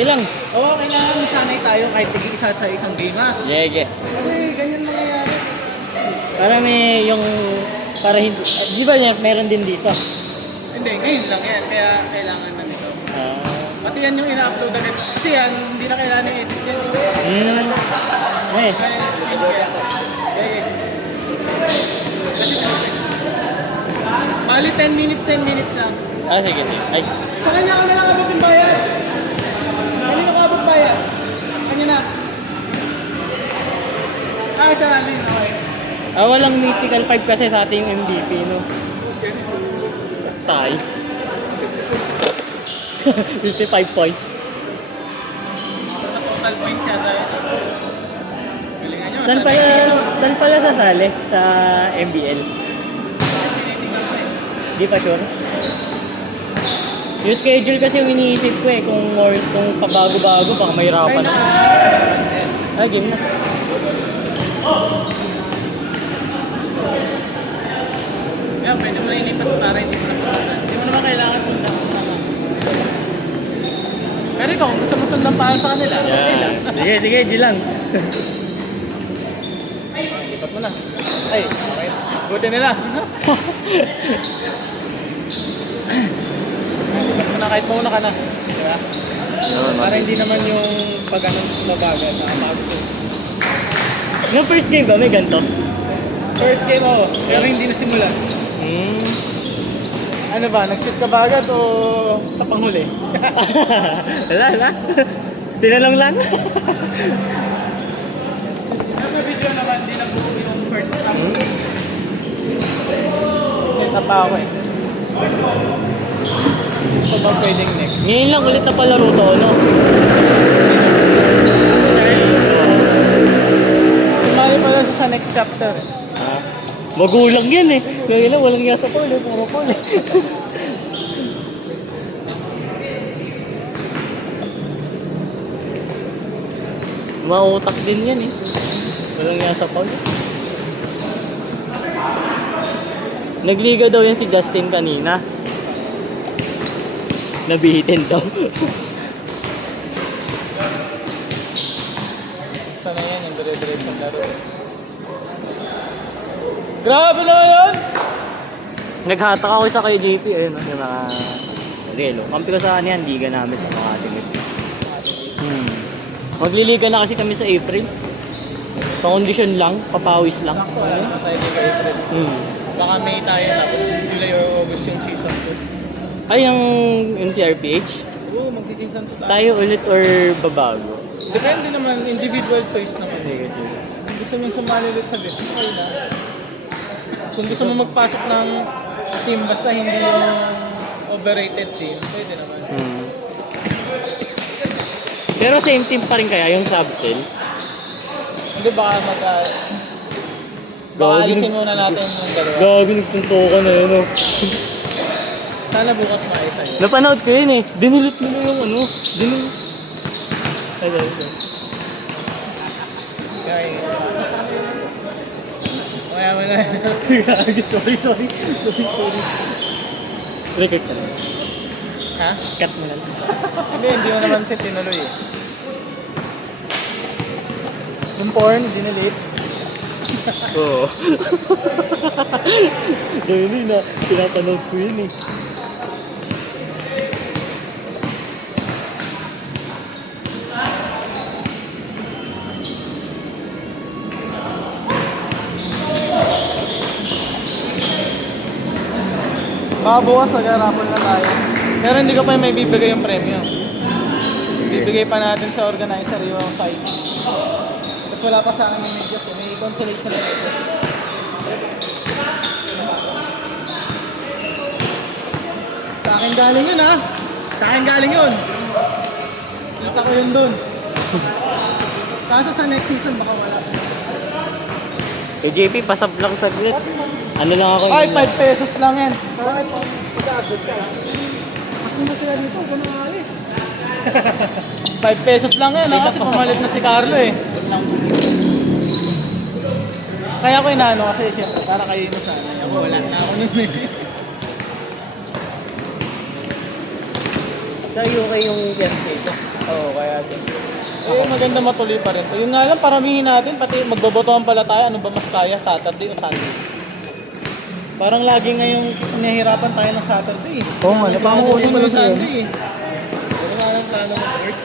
Ilang? Oo, kailangan sanay tayo kahit isa sa isang game ha. Yeah. Kasi ganyan mangyayari. Para may yung... Para hindi... Di ba meron din dito? Hindi, ngayon lang yan. Kaya kailangan na nito. Ah. Pati yan yung ina-upload agad. Kasi yan, hindi na kailangan i-edit yan. Naman. Ay. Bali 10 minutes lang. Sige. Ay. Sa kanya ka na lang abot yung bayad. Kanino ka abot bayad? Kanya na. Sa natin. Okay. Walang mythical 5 kasi sa ating MVP, no? Tay. 55 points. Sa total points yata yun. Galingan nyo. Saan pala sasali? Sa MBL? Di pa sure? Yung schedule kasi yung iniisip ko eh. Kung pabago-bago, baka mahirapan ako. Game na. Kaya pwede mo na inipat para hindi mo na pasundan. Hindi mo naman kailangan sundan. Pero ikaw, kung gusto mo sundan para sa kanila, okay lang. Sige, G lang. Lipat mo na. Ay, okay. Buti nila. Lipat mo na kahit mauna ka na. Diba? Para hindi naman yung pag-anong labagan, nakapagod. Nung first game ba, may ganito? First game ako, pero hindi na simula. Ano ba, nag-shoot ka ba agad o sa panghuli? Wala. Tinanong lang. Sa video naman, hindi na buo yung first time. Set up pa ako eh. Ito ba pwedeng next? Ngayon lang ulit na palaro to, no? Sumali pala sa next chapter eh. Magulang yan eh. Kaya lang, walang yasa po. Puro po eh. Mautak din yan eh. Walang yasa po. Nagliga daw yan si Justin kanina. Nabihitin daw. Sana yan, yung dire-diretso ng laro. Grabe naman yun! Naghatak ako sa kay JP, ayun, yung mga relo. Kampi ko sa kanya, liga namin sa mga teammates. Magliliga na kasi kami sa April. Pa-condition lang, papawis lang. Sakto eh, tayo kay April. Baka May tayo tapos July or August yung season 2. Ay, yung NCRPH? Oo, mag-season 2 tayo. Tayo ulit or babago? Depende naman, individual choice naman. Negative. Kung gusto mo sumali ulit sa best, okay na. Kung gusto mo magpasok ng team basta hindi yung overrated team, pwede naman. Pero same team pa rin kaya yung subtel? Hindi baka baka alisin muna natin yung dalawa. Gabi, nagsuntukan na yun, oh. Sana bukas maayos tayo. Napanood ko yun eh. Dinilit mo na yung ano. Dinilit. Ay. Kaya mo na. Sorry. Record ka na. Ha? Cut mo na lang. Hindi mo naman set tinuloy eh. Yung porn, dinilit. Oo. Gawin na. Pinapanood ko yun eh. Baka bukas nag-raffle na tayo. Pero hindi ko pa may bibigay yung premyo. Bibigay pa natin sa organizer yung size. Tapos wala pa sa akin yung medyas. May consolation na medyas. Sa akin galing yun ha. Sa akin galing yun. Kita ko yun dun. Kaso sa next season baka wala. Eh JP, pasab lang saglit. Ano lang ako Ay, yun 5 pesos lang yan. Bakit po? Pag-abot ka. Mas muna sila dito, gano'ng ayos. 5 pesos lang yan, kasi pumalit na si Carlo eh. Kaya ko inaano kasi siyempre, para kayo mo sana. Ako wala na ako nun eh. Sa UK yung fiancé ko. Oo, kaya din. Eh, maganda matuloy pa rin to. Yun nga lang, paramihin natin, pati magbobotohan pala tayo, ano ba mas kaya, Saturday o Sunday? Parang lagi ngayong nahihirapan tayo ng Saturday. Oo nga, napangunin pa mo yung yun. Sunday. Wala nga lang plano mag-work.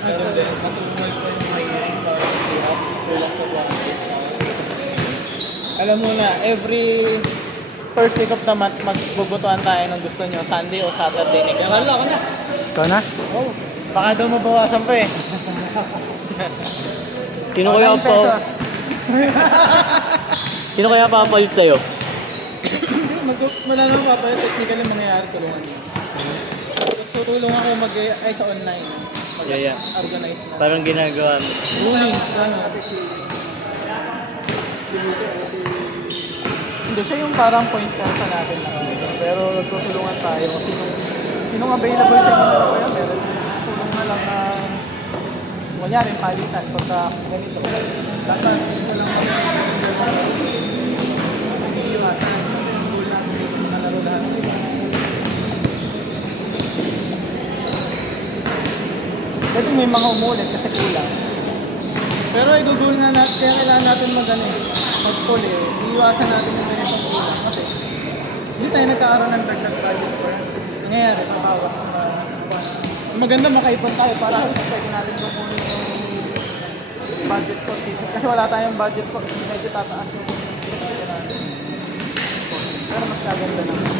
Pero matumal ko yung mga hearing para hirap, kulang sa blanket. Alam mo na, every first week of the month, magbobotohan tayo ng gusto nyo, Sunday o Saturday next month. Ako na. Ikaw na? Oh, baka daw mabawasan pa eh. Sino kaya pa... Sino kaya papalit sa'yo? Mananong pa pa, technically mangyayari tulungan din. So tulungan ako ay sa online. Yeah. Organize na. Parang ginagawa mo. Ruling, ano? Hindi siya yung parang point person natin na kami. Pero nagtutulungan tayo kasi yung available sa inyo na kaya meron tulong na lang na kunyari palitan pagka ganito. Dapat ito lang kasi may mga umulit kasi kulang. Pero idudul nga natin, kaya kailangan natin mag-pull eh. Iiwasan natin yung ganitong kulang kasi hindi tayo nagkakaroon ng dagdag budget for nangyayari, pabawas ang maganda makaipon tayo para pwede natin kukunin yung budget for season. Kasi wala tayong budget for medyo tataas yung budget natin. Pero mas kaganda naman.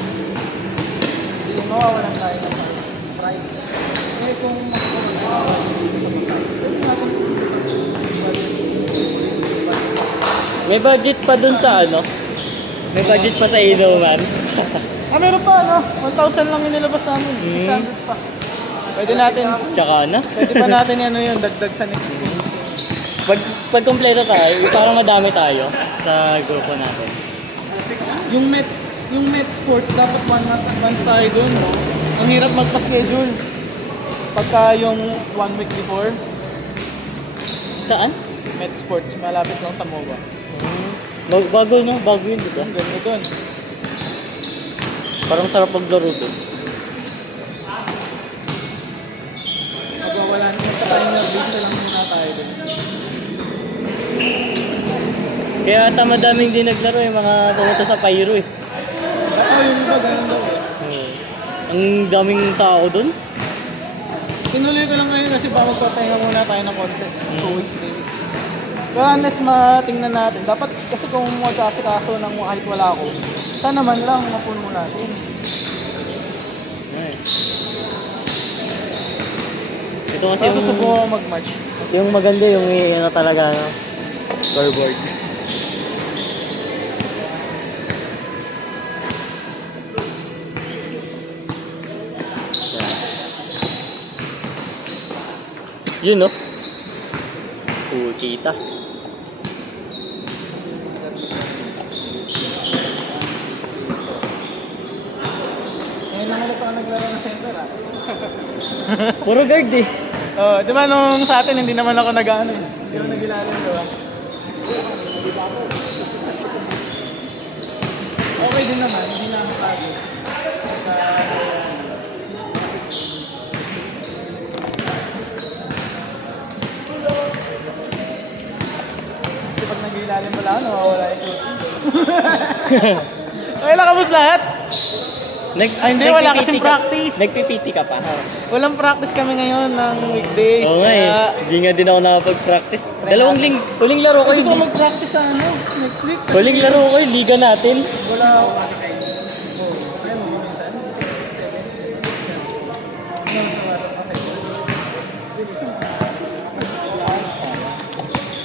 Hindi mawawalan tayo ng price. Eh kung May budget pa dun sa ano? May budget pa sa inuman. meron pa ano? 1,000 lang yung nilabas namin. 600 pa. Pwede natin. Tsaka na. Pwede pa natin ano yun, dagdag sa next week. Pag kompleto tayo, parang madami tayo sa grupo natin. Yung Met Sports, dapat one month tayo dun. No? Ang hirap magpa-schedule. Pagka yung 1 week before, Saan? Met Sports, malapit lang sa MOBA. Bago no? Bago yun, di ba? Ang ganda dun. Parang sarap maglaro dun. Magwawala naman pa tayo na base lang muna tayo dun. Kaya ata madaming din naglaro yung mga pumunta sa Pyro eh. Yung iba ganun daw eh. Ang daming tao dun. Tinuloy ko lang ngayon kasi baka magpapahinga muna tayo ng konti. 2 weeks, 3 weeks. Pero unless matingnan natin, dapat kasi kung magkasikaso ng kahit wala ako, sana man lang mapuno natin. Ay. Ito kasi Kasi susubukan ko mag-match. yung maganda yung ano talaga no? Scoreboard. Yun no? Kita. Ngayon lang ulit ako naglaro ng center ah. Puro guard eh. Oh, di ba nung sa atin hindi naman ako nag-ano eh. Hindi ako nag-ilalim, di ba? Okay din naman, hindi na ako pagod. Kasi pag nag-ilalim mo lang, nawawala yung closing. Okay lang kamus lahat? Hindi, wala kasing practice. Nagpipiti ka pa. Walang practice kami ngayon ng weekdays. Oo nga eh. Hindi nga din ako nakapag-practice. Huling laro ko Gusto ko yung... mag-practice sa ano, next week. Huling laro ko yung liga natin. Wala ako.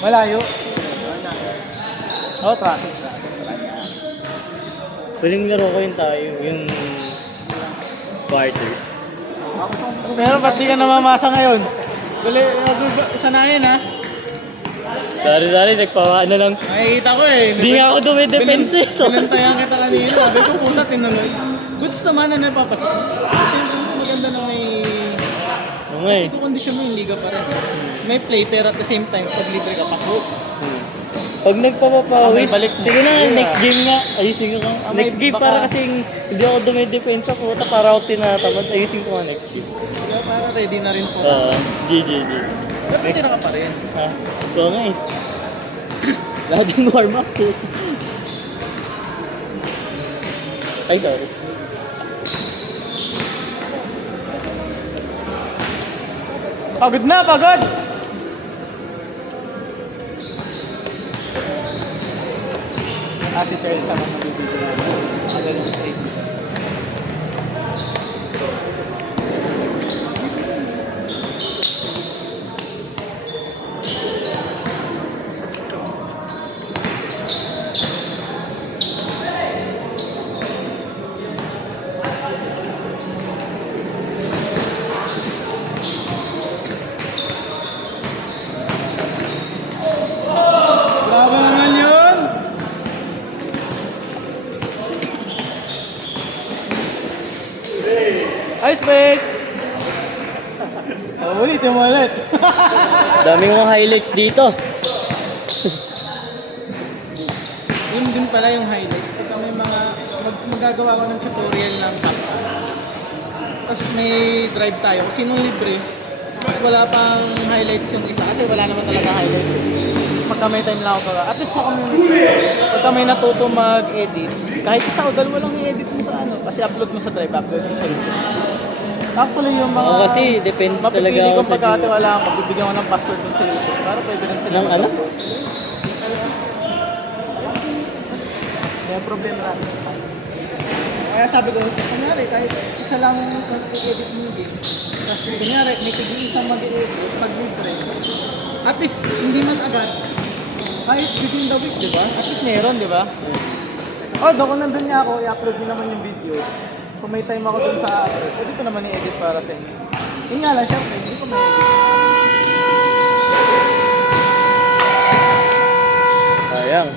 Malayo. Oh, traffic. Huling laro ko yung tayo, yung quarters. Pero ba't di ka namamasa ngayon? Dali, sanayin ha. Sorry, nagpawaano lang. Nakikita ko eh. Hindi nga ako dumidepense eh. Pinantayan kita kanina. Sabi ko puta tinuloy. Goods naman na napapasok. Siyempre mas maganda na may... Oo nga eh. Ito kondisyon mo yung liga pa rin. May play pero at the same time pag libre ka pasok. Pag nagpapapawis, balik mo. sige na, Yeah. next game nga. Ayusin ko nga. May Next game baka- para kasing hindi ako dumidepensa po. Para ako tinatamad. Ayusin ko nga next game. Kaya para ready na rin po. GG. Pero tira ka pa rin. Ha? Ito nga eh. Laging warm up eh. Ay, sorry. Pagod na, pagod! Si Charles naman mabibigyan namin. Magaling yung safety. Bravo naman yun! Ice break! Ulitin mo ulit. Dami mong highlights dito. Yun din pala yung highlights. Ito may mga, magagawa ko ng tutorial ng top. Tapos may drive tayo. Kasi nung libre, tapos wala pang highlights yung isa. Kasi wala naman talaga highlights. Pagka may time lang ako gawa. At least sa community, pagka may natuto mag-edit, kahit isa o dalawa lang i-edit mo sa ano. Kasi upload mo sa drive, upload mo sa YouTube. Actually yung mga... Oo, kasi depende talaga mapipili ako kong sa pagkakatiwala ko, magbibigyan ko ng password dun sa YouTube. Para pwede rin sila Ng ano? mag-upload. May problema natin. Kaya sabi ko, kunyari kahit isa lang mag-edit mo yung game. Tapos kunyari may tig-isang mag-edit pag libre. At least hindi man agad. Kahit within the week, di ba? At least meron, di ba? Oh, doon kung nandun niya ako, i-upload din naman yung video. Kung may time ako dun sa upload, pwede ko naman i-edit para sa inyo. Yun nga lang, syempre, hindi ko ma-edit. Sayang.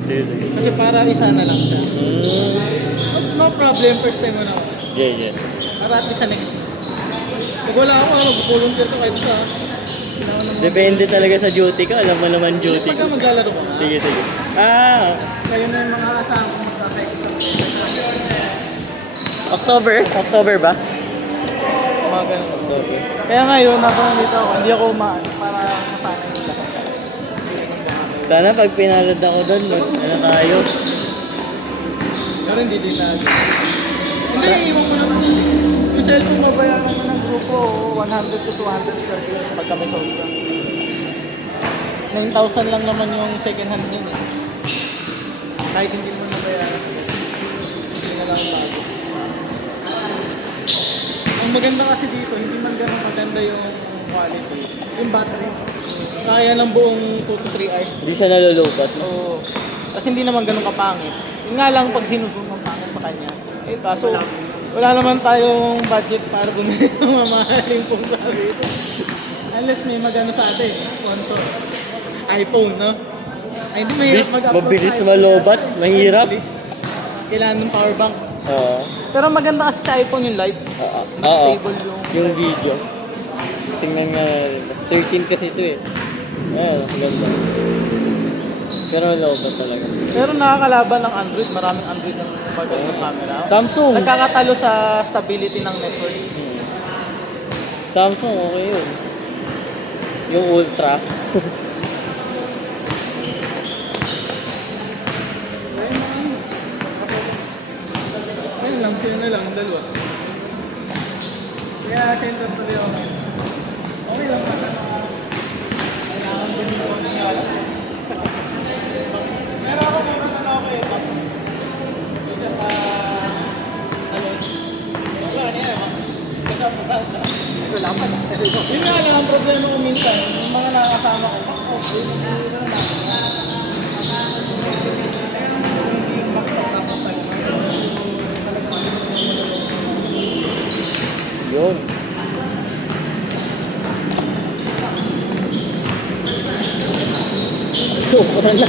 Sige. Kasi para isa na lang siya. No problem, first time mo na ako. Yeah. Para at least sa next week. Pag wala ako, mag-volunteer ko kahit sa... Depende talaga sa duty ka. Alam mo naman duty Pagka ko. maglalaro ko na, Sige. kayo na yung mga kasama ko magkakaikot. October ba? Mga ganun. October. Kaya ngayon, habang nandito ako, hindi ako umaan para masanay yung lahat. Sana pag pinalad ako doon, ano tayo? Pero hindi din lagi. Hindi, iwan mo naman. Yung cellphone mabayaran mo ng grupo, 100 to 200 per day pagka may sold ka. 9,000 lang naman yung second hand yun eh. Kahit hindi mo nabayaran. Hindi na lang yung bago. Ang maganda kasi dito, hindi man ganun maganda yung quality. Yung battery. Kaya ng buong 2 to 3 hours. Hindi siya nalulubat. No? Oo. Kasi hindi naman ganun kapangit. Yun nga lang pag sinusong ng pangit sa kanya. Eh kaso, wala naman tayong budget para bumili ng mamahaling pong sabi ito. Unless may magano sa atin, sponsor. iPhone, no? Ay, hindi mahirap mag-upload. Mabilis sa iPhone. malobat, mahirap. Mabilis. Kailangan ng power bank. Oo. Pero maganda kasi sa iPhone yung live. Mas Oo. stable Yung video. Tingnan nga, 13 kasi ito eh. Ganda. Pero lobat talaga. Pero nakakalaban ng Android. Maraming Android ang magandang camera. Samsung. Nagkakatalo sa stability ng network. Samsung, okay yun. Yung Ultra. Ayun lang, sila na lang, dalawa. Kaya center tuloy ako. Okay lang pa. Kailangan ko nito ko niya. Meron ako muna na okay. Isa sa... Wala niya. Kasi ako ba? Wala pa na. Yun nga lang ang problema ko minsan. Yung mga nakakasama ko, max off. Yung Yun. Sobra na.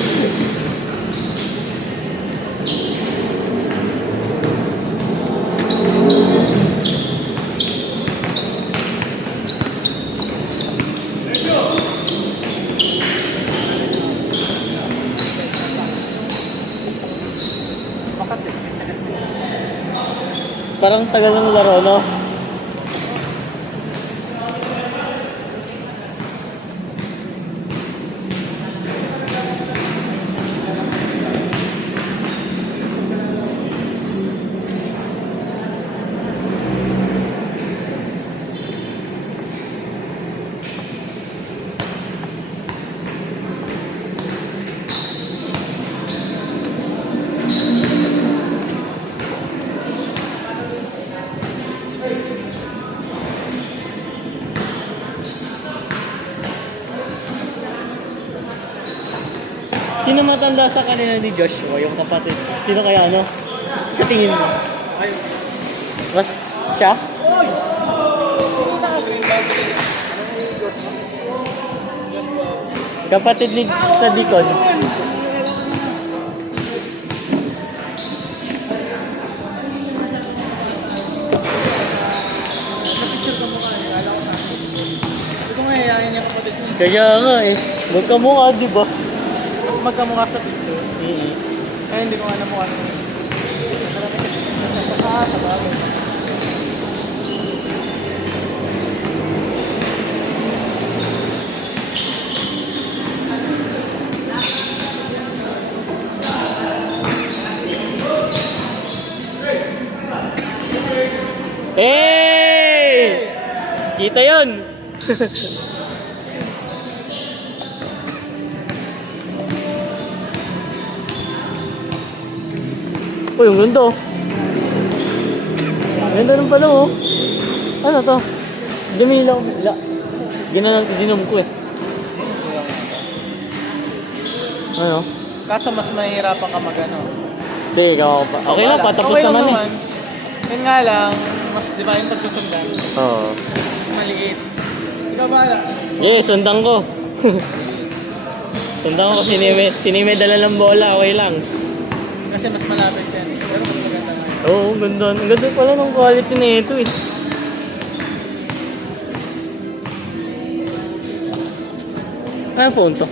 Parang tagal ng laro, no? Sino matanda sa kanila ni Joshua, yung kapatid? Sino kaya ano? Sa tingin mo? Mas siya? Kapatid ni sa Dicon. Hindi ko nga yayain niya kapatid ko. Kaya nga eh. Magkamukha, di ba? Magkamukha sa picture. Kaya hindi ko nga namukha sa bagay. Hey! Kita yun! Uy, ang ganda oh. Ang ganda rin pala oh. Ano to? Dumilaw. Ginom ko eh. Ano? Kaso mas mahihirapan ka mag-ano. Sige, ikaw pa. Okay lang, patapos okay lang naman eh. Yun nga lang, mas di ba yung pagsusundan? Oo. Mas maliit. Ikaw ba? Yeah, sundan ko. Sundan ko kasi sinime dala ng bola, okay lang. Kasi mas malapit yan. Pero mas maganda nga. Oo, ganda. Ang ganda pala ng quality na ito eh. Ano phone to?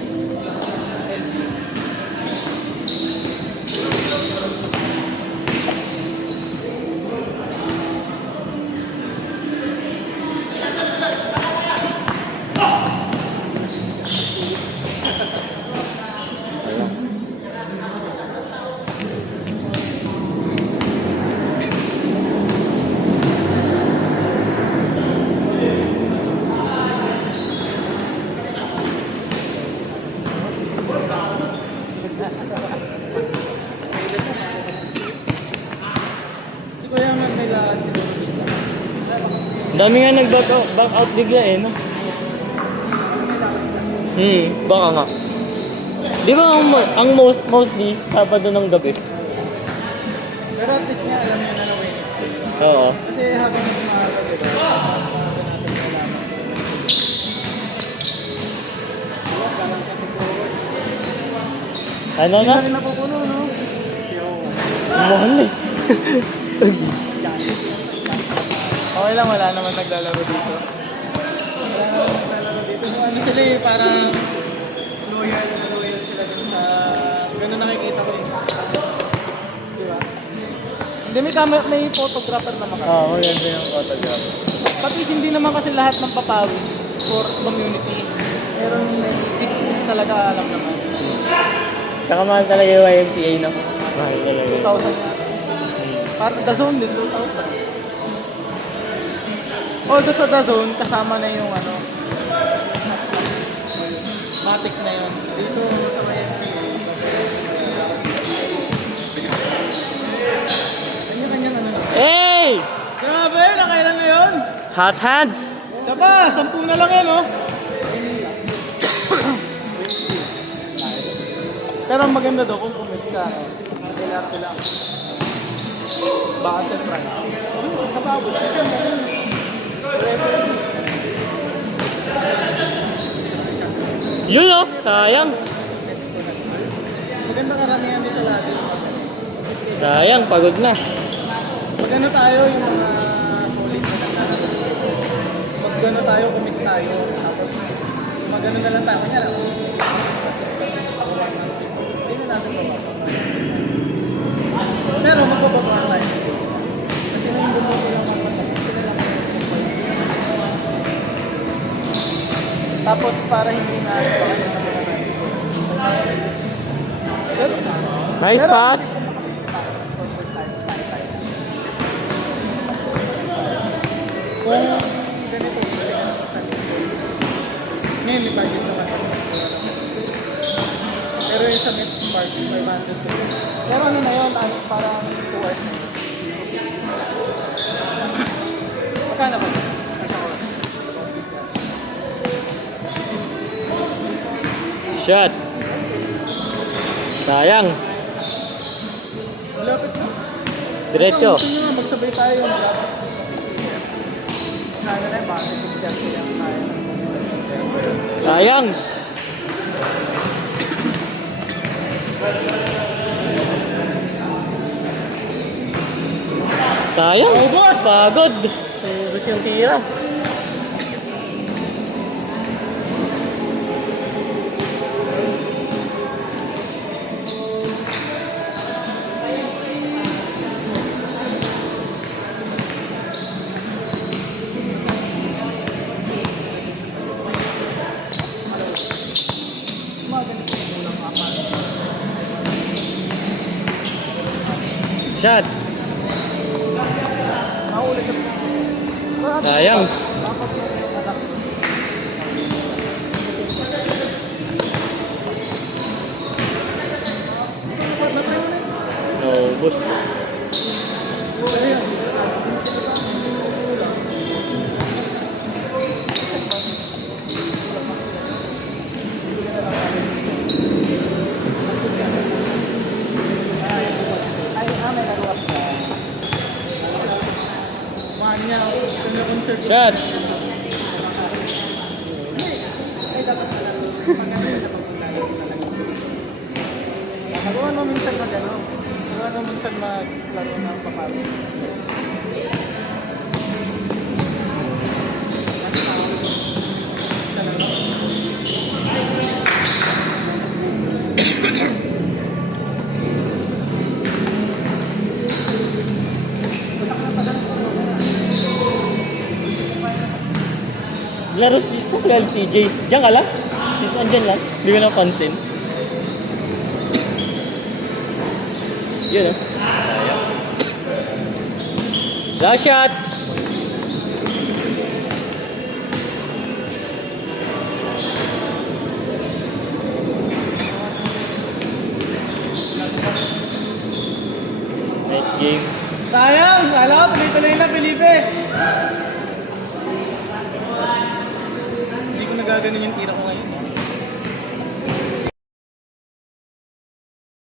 Si Kuya man may lahat siguro dito. Dami nga nag-back out bigla eh, no? Baka nga. Di ba ang mostly Sabado ng gabi? Pero at least nga alam niya na Wednesday. Oo. Kasi habang mas maaga, di ba? Natin kailangan. Parang sa siguro. Ano Hindi na? na rin napupuno, no? Mahal eh. Okay lang, wala naman naglalaro dito. Wala naman naglalaro dito. Kung ano sila eh, parang loyal sila dun sa... Ganun nakikita ko din. Di ba? Hindi, may photographer naman kasi. Oo, maganda yung photograph. Pati hindi naman kasi lahat ng papawis for community. Meron business talaga alam naman. Tsaka mahal talaga yung YMCA, no? Mahal talaga. 2,000 nga. Parang The Zone din, 2,000. Although sa The Zone, kasama na yung ano, matic na yun. Dito sa YMCA, kanya-kanya ano. Hey! Grabe, nakailan na yun? Hot hands! Isa pa, 10 na lang yan, oh. Pero ang maganda daw kung pumis ka, LRT lang. Baka sa price. Kapabot, kasi ang maganda. Yun oh! Sayang! Maganda karamihan din sa lagi. Sayang, pagod na. Pag ano tayo, yung mga solid na naglalaro. Pag ano tayo, commit tayo. Tapos, mag ano na lang tayo. Kanya lang. Hindi na natin bababa. Pero magbababa tayo. Kasi na yung Tapos para hindi na Nice pass. kung ganito, ngayon budget naman. Pero yung sa mid part, 500 to. Pero ano na yun, parang 2 hours na yun. Magkano ba? Shot. Sayang. Malapit na. Diretso. Gusto nyo nga, magsabay tayo yung malapit. Sana na yung bakit yung silang tayo. Sayang. Sayang. Ubos! Pagod. Ubos yung tira. Shot. Naulit ka. Sayang. Ubos. Shot. Magawa mo minsan mag ano? Magawa mo minsan maglaro ng papalo. Laro sa LCJ. Diyan ka lang? Andyan lang? Hindi ko napansin. Yun oh. Sayang. Last shot.